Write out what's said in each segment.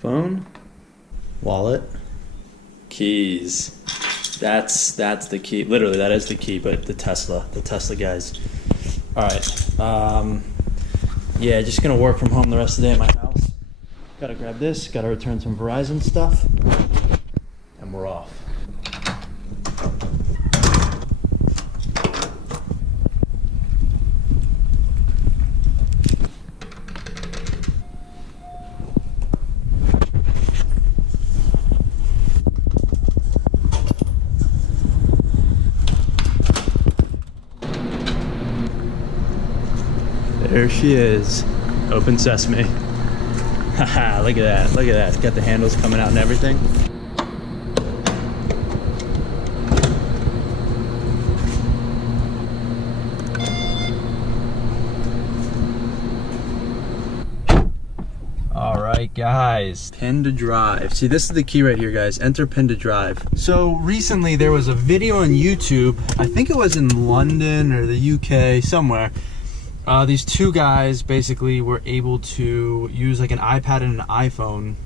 Phone, wallet, keys. That's the key. Literally, that is the key. But the Tesla guys. All right. Yeah, just gonna work from home the rest of the day at my house. Gotta grab this. Gotta return some Verizon stuff, and we're off. There she is. Open sesame. Haha, look at that. Look at that. It's got the handles coming out and everything. All right, guys. Pin to drive. See, this is the key right here, guys. Enter pin to drive. So recently there was a video on YouTube. I think it was in London or the UK, somewhere. These two guys basically were able to use like an iPad and an iPhone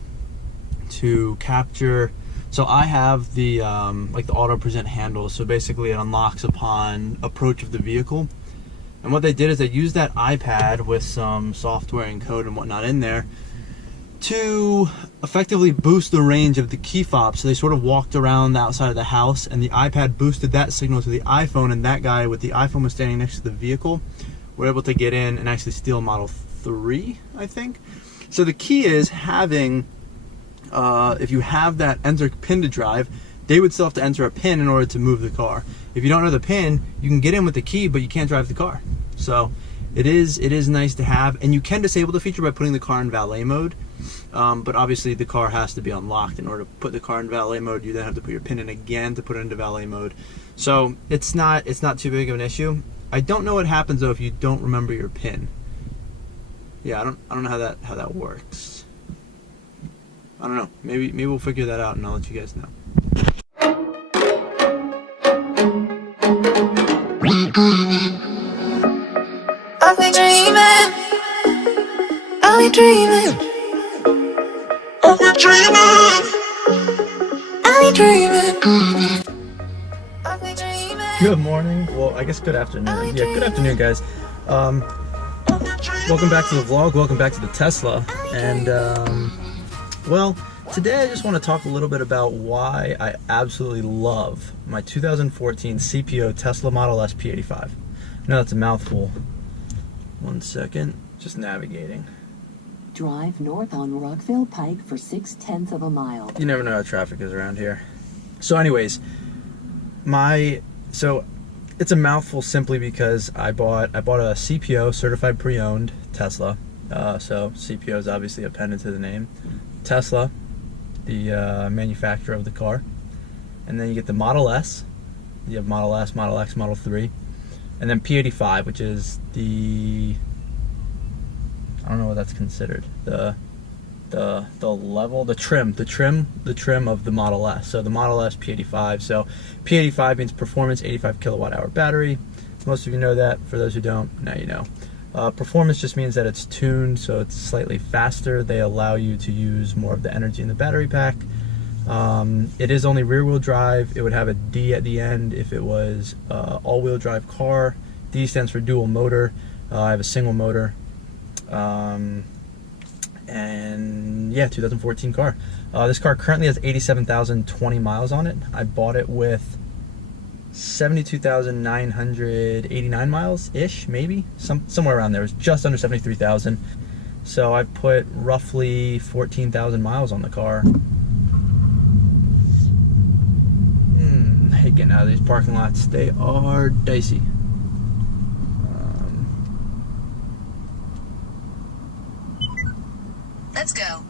to capture. So I have the like the auto present handle. So basically it unlocks upon approach of the vehicle. And what they did is they used that iPad with some software and code and whatnot in there to effectively boost the range of the key fob. So they sort of walked around the outside of the house and the iPad boosted that signal to the iPhone, and that guy with the iPhone was standing next to the vehicle. We're able to get in and actually steal Model 3, I think. So the key is having, if you have that enter pin to drive, they would still have to enter a pin in order to move the car. If you don't know the pin, you can get in with the key, but you can't drive the car. So it is nice to have, and you can disable the feature by putting the car in valet mode. But obviously the car has to be unlocked. In order to put the car in valet mode, you then have to put your pin in again to put it into valet mode. So it's not too big of an issue. I don't know what happens though if you don't remember your PIN. Yeah, I don't know how that works. I don't know. Maybe we'll figure that out and I'll let you guys know. I'll be dreaming. I'll be dreaming. I'll be dreaming. I'll be dreaming. Good morning. Well, I guess good afternoon. Yeah, good afternoon, guys. Welcome back to the vlog. Welcome back to the Tesla. And, well, today I just want to talk a little bit about why I absolutely love my 2014 CPO Tesla Model S P85. I know that's a mouthful. 1 second. Just navigating. Drive north on Rockville Pike for 6/10 of a mile. You never know how traffic is around here. So anyways, so it's a mouthful simply because I bought a CPO, certified pre-owned Tesla. So CPO is obviously appended to the name. Tesla, the manufacturer of the car. And then you get the Model S. You have Model S, Model X, Model 3. And then P85, which is the, I don't know what that's considered. The level, the trim of the Model S. So the Model S P85. So P85 means performance, 85 kilowatt hour battery. Most of you know that. For those who don't, now you know. Performance just means that it's tuned, so it's slightly faster. They allow you to use more of the energy in the battery pack. It is only rear wheel drive. It would have a D at the end if it was all wheel drive car. D stands for dual motor. I have a single motor. And yeah, 2014 car. This car currently has 87,020 miles on it. I bought it with 72,989 miles ish, maybe somewhere around there. It was just under 73,000. So I've put roughly 14,000 miles on the car. I hate getting out of these parking lots. They are dicey. Let's go.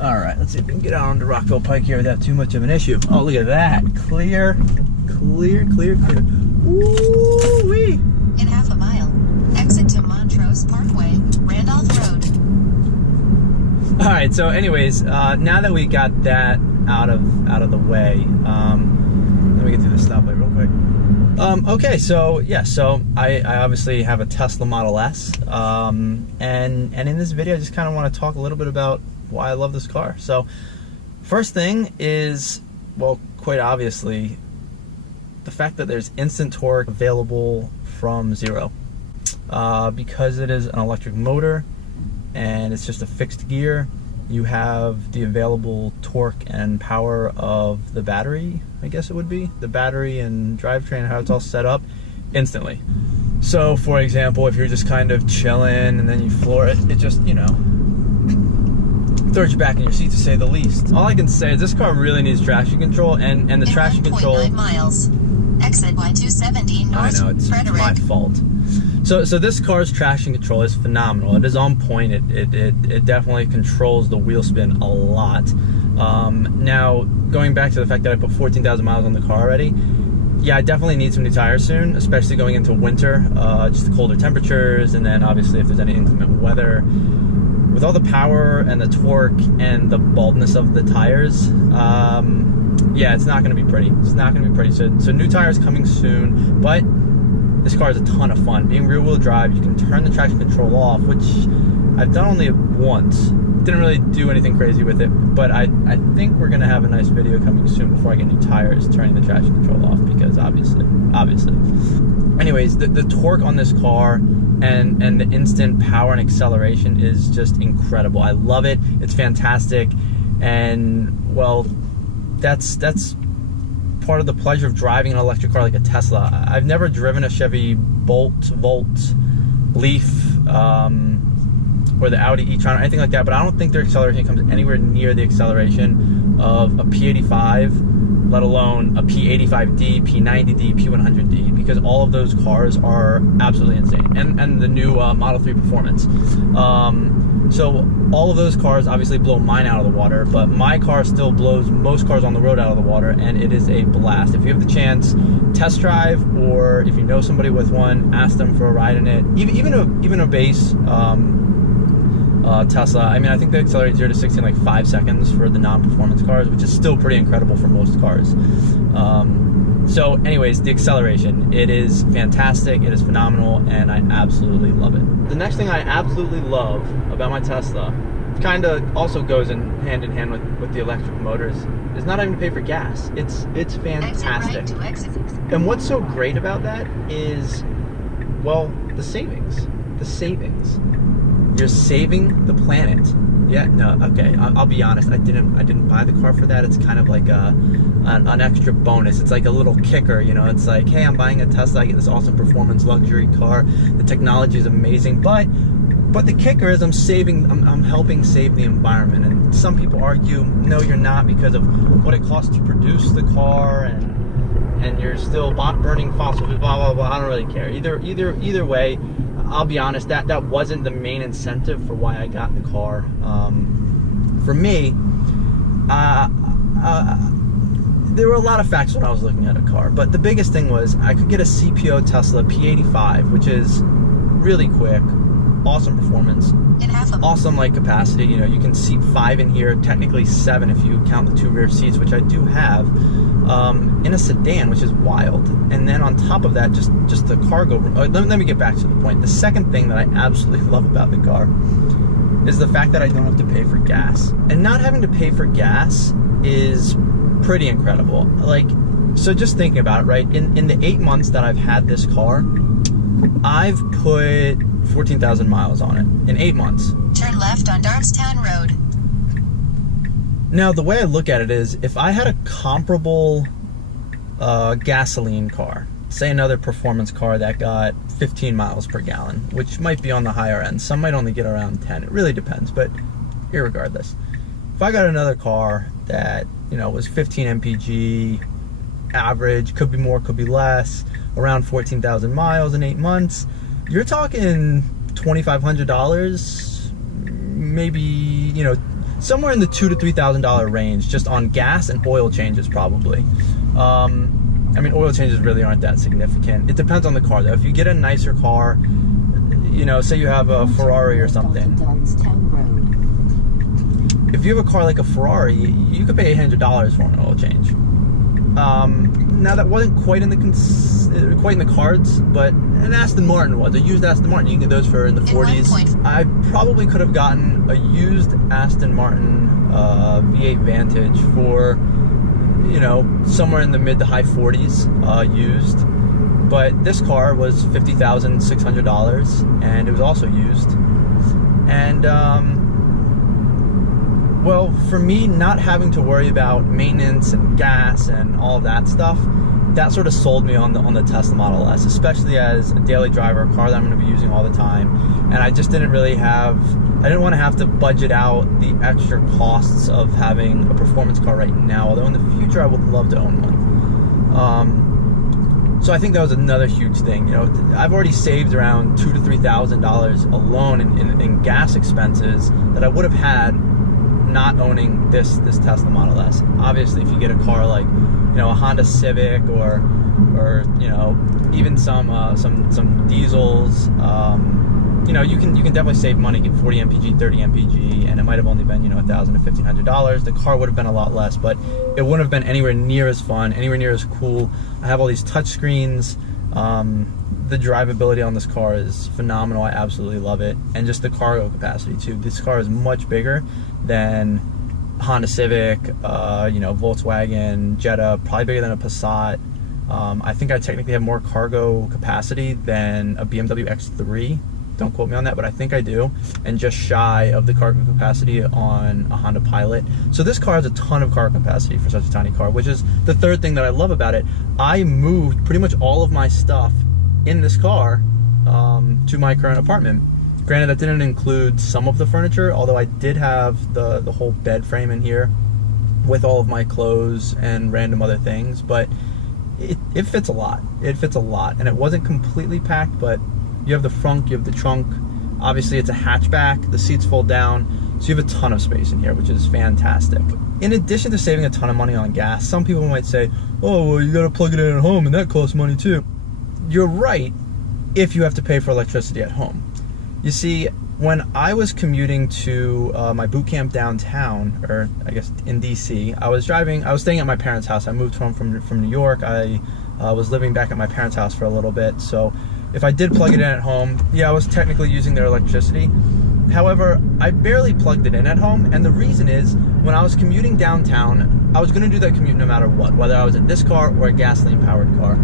All right, let's see if we can get out onto Rockville Pike here without too much of an issue. Oh, look at that. Clear. Woo-wee. In half a mile, exit to Montrose Parkway, Randolph Road. All right, so anyways, now that we got that out of the way, let me get through the stoplight real quick. Okay, so yeah, so I obviously have a Tesla Model S, and in this video I just kind of want to talk a little bit about why I love this car. So first thing is, well, quite obviously, the fact that there's instant torque available from zero. Because it is an electric motor and it's just a fixed gear, you have the available torque and power of the battery, I guess it would be. The battery and drivetrain, how it's all set up, instantly. So for example, if you're just kind of chilling and then you floor it, it just, you know, throws you back in your seat, to say the least. All I can say is this car really needs traction control, and the traction control... 1.9 miles. Exit Y270 North I know, it's my fault. So this car's traction control is phenomenal. It is on point. It definitely controls the wheel spin a lot. Now, going back to the fact that I put 14,000 miles on the car already, yeah, I definitely need some new tires soon, especially going into winter, just the colder temperatures, and then obviously if there's any inclement weather. With all the power and the torque and the baldness of the tires, yeah, it's not going to be pretty. It's not going to be pretty. So new tires coming soon, but this car is a ton of fun. Being rear-wheel drive, you can turn the traction control off, which I've done only once. Didn't really do anything crazy with it, but I think we're going to have a nice video coming soon before I get new tires turning the traction control off, because obviously. Anyways, the torque on this car and the instant power and acceleration is just incredible. I love it. It's fantastic. And, well, that's part of the pleasure of driving an electric car like a Tesla. I've never driven a Chevy Volt, Leaf, or the Audi e-tron or anything like that, but I don't think their acceleration comes anywhere near the acceleration of a P85, let alone a P85D, P90D, P100D, because all of those cars are absolutely insane. And the new Model 3 Performance. So all of those cars obviously blow mine out of the water, but my car still blows most cars on the road out of the water, and it is a blast. If you have the chance, test drive, or if you know somebody with one, ask them for a ride in it. Even a base Tesla, I mean, I think they accelerate 0 to 60 in like 5 seconds for the non-performance cars, which is still pretty incredible for most cars. So anyways, the acceleration, it is fantastic, it is phenomenal, and I absolutely love it. The next thing I absolutely love about my Tesla, kind of also goes in hand with the electric motors, is not having to pay for gas. It's fantastic. And what's so great about that is, well, the savings. You're saving the planet. Yeah, no, okay, I'll be honest, I didn't buy the car for that. It's kind of like an extra bonus. It's like a little kicker, you know. It's like, hey, I'm buying a Tesla, I get this awesome performance luxury car, the technology is amazing, but the kicker is I'm helping save the environment. And some people argue, no, you're not, because of what it costs to produce the car, and you're still burning fossil fuels, blah blah blah. I don't really care. Either way, I'll be honest, that wasn't the main incentive for why I got the car. For me, there were a lot of factors when I was looking at a car, but the biggest thing was I could get a CPO Tesla P85, which is really quick, awesome performance, awesome like capacity. You know, you can seat 5 in here, technically 7 if you count the 2 rear seats, which I do have, in a sedan, which is wild. And then on top of that, just the cargo room. Let me get back to the point. The second thing that I absolutely love about the car is the fact that I don't have to pay for gas. And not having to pay for gas is pretty incredible. Like, so just thinking about it, right? In the 8 months that I've had this car, I've put 14,000 miles on it in 8 months. Turn left on Darkstown Road. Now, the way I look at it is, if I had a comparable gasoline car, say another performance car that got 15 miles per gallon, which might be on the higher end, some might only get around 10, it really depends, but irregardless, if I got another car that, you know, was 15 mpg, average, could be more, could be less, around 14,000 miles in 8 months, you're talking $2,500, maybe, you know, somewhere in the $2,000 to $3,000 range, just on gas and oil changes probably. I mean, oil changes really aren't that significant. It depends on the car though. If you get a nicer car, you know, say you have a Ferrari or something. If you have a car like a Ferrari, you could pay $800 for an oil change. Now that wasn't quite in the cards, but an Aston Martin was. A used Aston Martin. You can get those for in the 40s. I probably could have gotten a used Aston Martin V8 Vantage for, you know, somewhere in the mid to high 40s used. But this car was $50,600, and it was also used. And well, for me, not having to worry about maintenance and gas and all of that stuff, that sort of sold me on the Tesla Model S, especially as a daily driver, a car that I'm going to be using all the time. And I just didn't really I didn't want to have to budget out the extra costs of having a performance car right now, although in the future I would love to own one. So I think that was another huge thing. You know, I've already saved around $2,000 to $3,000 alone in gas expenses that I would have had not owning this Tesla Model S. Obviously, if you get a car like, you know, a Honda Civic or you know, even some diesels, you know, you can definitely save money, get 40 mpg, 30 mpg, and it might have only been, you know, $1,000 to $1,500. The car would have been a lot less, but it wouldn't have been anywhere near as fun, anywhere near as cool. I have all these touch screens. The drivability on this car is phenomenal. I absolutely love it. And just the cargo capacity too. This car is much bigger than Honda Civic, you know, Volkswagen, Jetta, probably bigger than a Passat. I think I technically have more cargo capacity than a BMW X3. Don't quote me on that, but I think I do. And just shy of the cargo capacity on a Honda Pilot. So this car has a ton of cargo capacity for such a tiny car, which is the third thing that I love about it. I moved pretty much all of my stuff in this car to my current apartment. Granted, that didn't include some of the furniture, although I did have the whole bed frame in here with all of my clothes and random other things, but it fits a lot. It fits a lot, and it wasn't completely packed, but you have the front, you have the trunk. Obviously, it's a hatchback. The seats fold down, so you have a ton of space in here, which is fantastic. In addition to saving a ton of money on gas, some people might say, oh, well, you gotta plug it in at home, and that costs money too. You're right if you have to pay for electricity at home. You see, when I was commuting to my boot camp downtown, or I guess in DC, I was staying at my parents' house. I moved home from New York. I was living back at my parents' house for a little bit, so if I did plug it in at home, yeah, I was technically using their electricity. However, I barely plugged it in at home, and the reason is, when I was commuting downtown, I was going to do that commute no matter what, whether I was in this car or a gasoline-powered car.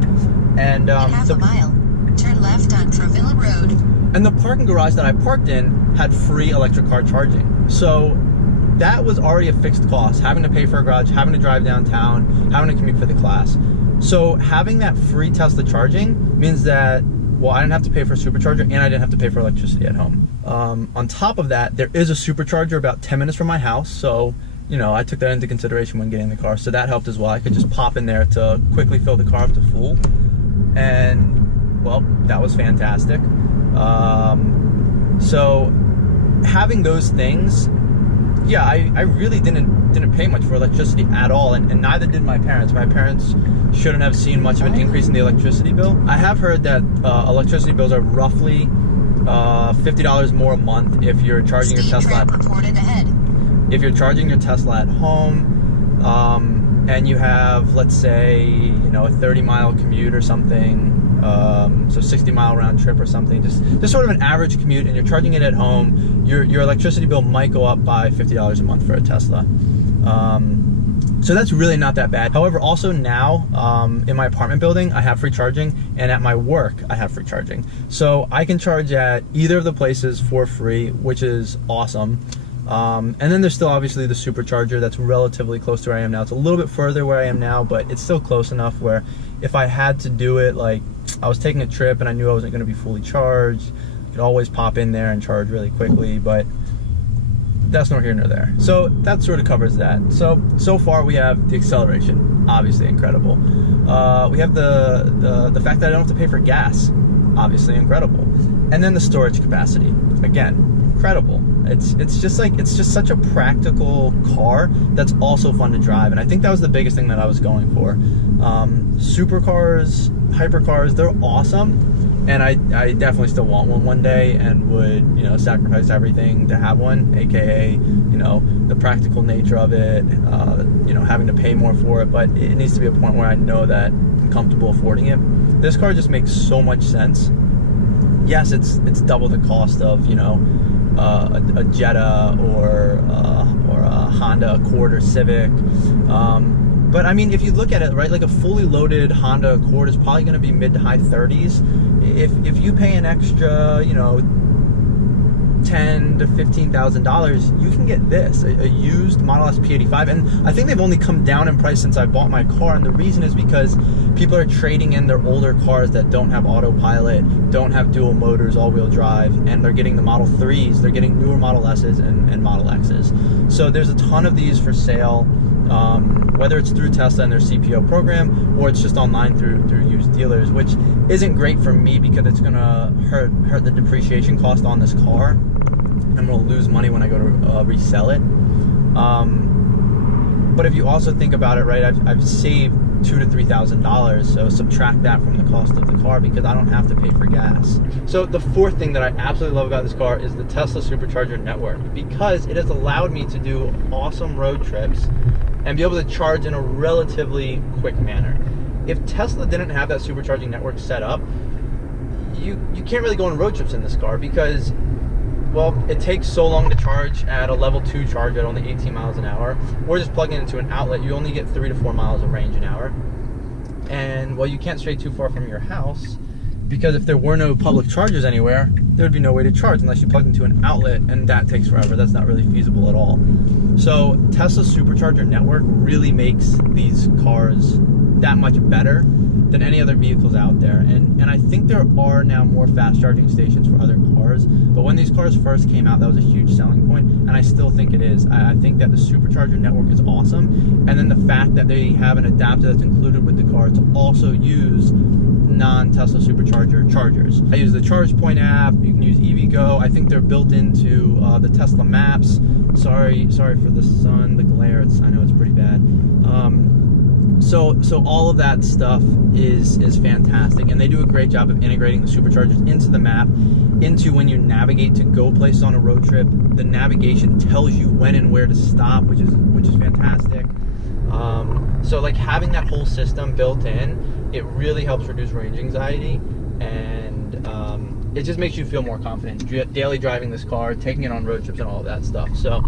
And in half a mile, turn left on Travilla Road. And the parking garage that I parked in had free electric car charging. So that was already a fixed cost, having to pay for a garage, having to drive downtown, having to commute for the class. So having that free Tesla charging means that, well, I didn't have to pay for a supercharger, and I didn't have to pay for electricity at home. On top of that, there is a supercharger about 10 minutes from my house, so, you know, I took that into consideration when getting the car, so that helped as well. I could just pop in there to quickly fill the car up to full, and, well, that was fantastic. So having those things, yeah, I really didn't pay much for electricity at all, and neither did my parents. My parents shouldn't have seen much of an increase in the electricity bill. I have heard that electricity bills are roughly $50 more a month if you're charging your Tesla. If you're charging your Tesla at home, and you have, let's say, you know, a 30-mile commute or something, so 60-mile round trip or something, just sort of an average commute, and you're charging it at home, your electricity bill might go up by $50 a month for a Tesla. So that's really not that bad. However, also now, in my apartment building, I have free charging, and at my work, I have free charging. So I can charge at either of the places for free, which is awesome. And then there's still obviously the supercharger that's relatively close to where I am now. It's a little bit further where I am now, but it's still close enough where if I had to do it, like I was taking a trip and I knew I wasn't going to be fully charged, I could always pop in there and charge really quickly, but that's nor here nor there. So that sort of covers that. So far we have the acceleration, obviously incredible. We have the fact that I don't have to pay for gas, obviously incredible. And then the storage capacity, again, incredible. It's just such a practical car that's also fun to drive, and I think that was the biggest thing that I was going for. Supercars, hypercars, they're awesome, And I definitely still want one day, and would, you know, sacrifice everything to have one, aka, you know, the practical nature of it, you know, having to pay more for it, but it needs to be a point where I know that I'm comfortable affording it. This car just makes so much sense. Yes, it's double the cost of, you know, a Jetta or a Honda Accord or Civic. But I mean, if you look at it, right, like a fully loaded Honda Accord is probably going to be mid to high 30s. If you pay an extra, you know, $10,000 to $15,000, you can get this, a used Model S P85. And I think they've only come down in price since I bought my car. And the reason is because people are trading in their older cars that don't have autopilot, don't have dual motors, all-wheel drive, and they're getting the Model 3s, they're getting newer Model S's and Model X's. So there's a ton of these for sale, whether it's through Tesla and their CPO program, or it's just online through used dealers, which isn't great for me because it's gonna hurt the depreciation cost on this car. I'm gonna lose money when I go to resell it. But if you also think about it, right, I've saved $2,000 to $3,000, so subtract that from the cost of the car because I don't have to pay for gas. So the fourth thing that I absolutely love about this car is the Tesla Supercharger network, because it has allowed me to do awesome road trips and be able to charge in a relatively quick manner. If Tesla didn't have that supercharging network set up, you can't really go on road trips in this car because, well, it takes so long to charge at a level 2 charge at only 18 miles an hour, or just plugging it into an outlet, you only get 3 to 4 miles of range an hour. And, well, you can't stray too far from your house because if there were no public chargers anywhere, there would be no way to charge unless you plug into an outlet, and that takes forever. That's not really feasible at all. So Tesla's supercharger network really makes these cars that much better than any other vehicles out there. And I think there are now more fast charging stations for other cars, but when these cars first came out, that was a huge selling point, and I still think it is. I think that the supercharger network is awesome, and then the fact that they have an adapter that's included with the car to also use non-Tesla supercharger chargers. I use the ChargePoint app, you can use EVgo. I think they're built into the Tesla Maps. Sorry for the sun, the glare, I know it's pretty bad. So all of that stuff is fantastic, and they do a great job of integrating the superchargers into the map, into when you navigate to go places on a road trip. The navigation tells you when and where to stop, which is fantastic. So like having that whole system built in, it really helps reduce range anxiety, and it just makes you feel more confident daily driving this car, taking it on road trips and all of that stuff. So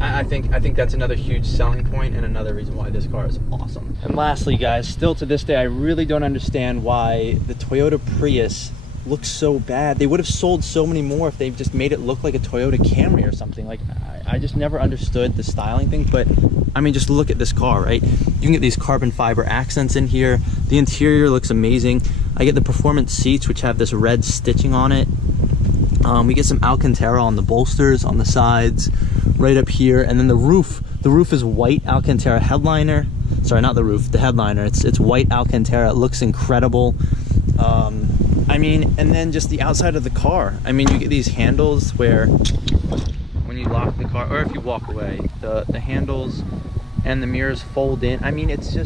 I think that's another huge selling point and another reason why this car is awesome. And lastly, guys, still to this day, I really don't understand why the Toyota Prius looks so bad. They would have sold so many more if they just made it look like a Toyota Camry or something. Like, I just never understood the styling thing, but I mean, just look at this car, right? You can get these carbon fiber accents in here. The interior looks amazing. I get the performance seats, which have this red stitching on it. We get some Alcantara on the bolsters, on the sides, right up here, and then the roof. The roof is white Alcantara headliner. Sorry, not the roof, the headliner. It's white Alcantara. It looks incredible. I mean, and then just the outside of the car. I mean, you get these handles where when you lock the car, or if you walk away, the handles and the mirrors fold in. I mean, it's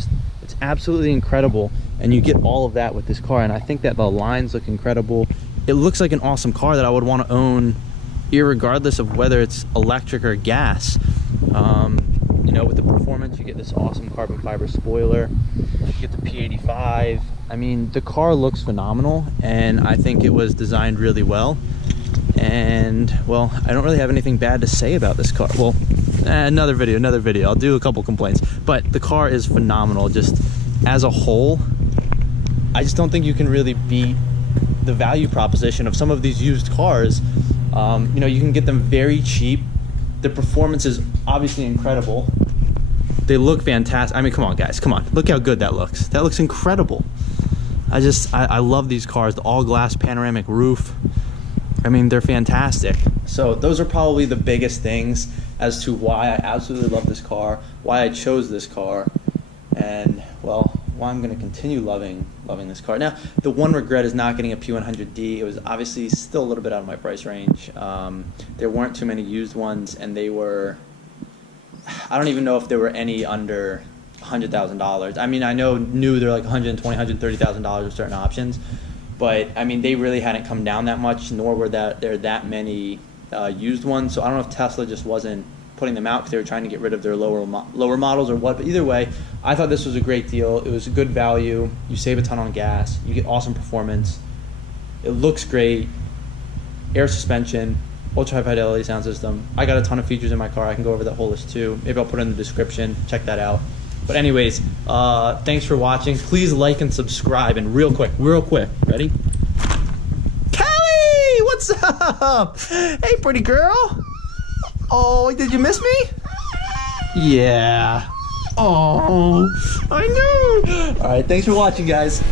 absolutely incredible, and you get all of that with this car, and I think that the lines look incredible. It looks like an awesome car that I would want to own irregardless of whether it's electric or gas. You know, with the performance, you get this awesome carbon fiber spoiler, you get the P85. I mean, the car looks phenomenal, and I think it was designed really well. And, well, I don't really have anything bad to say about this car. Well, another video. I'll do a couple complaints. But the car is phenomenal. Just as a whole, I just don't think you can really beat the value proposition of some of these used cars. You know, you can get them very cheap. The performance is obviously incredible. They look fantastic. I mean, come on, guys, come on. Look how good that looks. That looks incredible. I love these cars. The all-glass panoramic roof. I mean, they're fantastic. So those are probably the biggest things as to why I absolutely love this car, why I chose this car, and, well, why I'm going to continue loving this car. Now, the one regret is not getting a P100D. It was obviously still a little bit out of my price range. There weren't too many used ones, and they were, I don't even know if there were any under $100,000. I mean, I know new they're like $120,000, $130,000 with certain options, but I mean, they really hadn't come down that much, nor were there that many used ones. So I don't know if Tesla just wasn't putting them out because they were trying to get rid of their lower models or what. But either way, I thought this was a great deal. It was a good value. You save a ton on gas. You get awesome performance. It looks great. Air suspension, ultra high fidelity sound system. I got a ton of features in my car. I can go over that whole list too. Maybe I'll put it in the description. Check that out. But anyways, thanks for watching. Please like and subscribe. And real quick, ready? Callie, what's up? Hey, pretty girl. Oh, did you miss me? Yeah. Oh, I know. All right, thanks for watching, guys.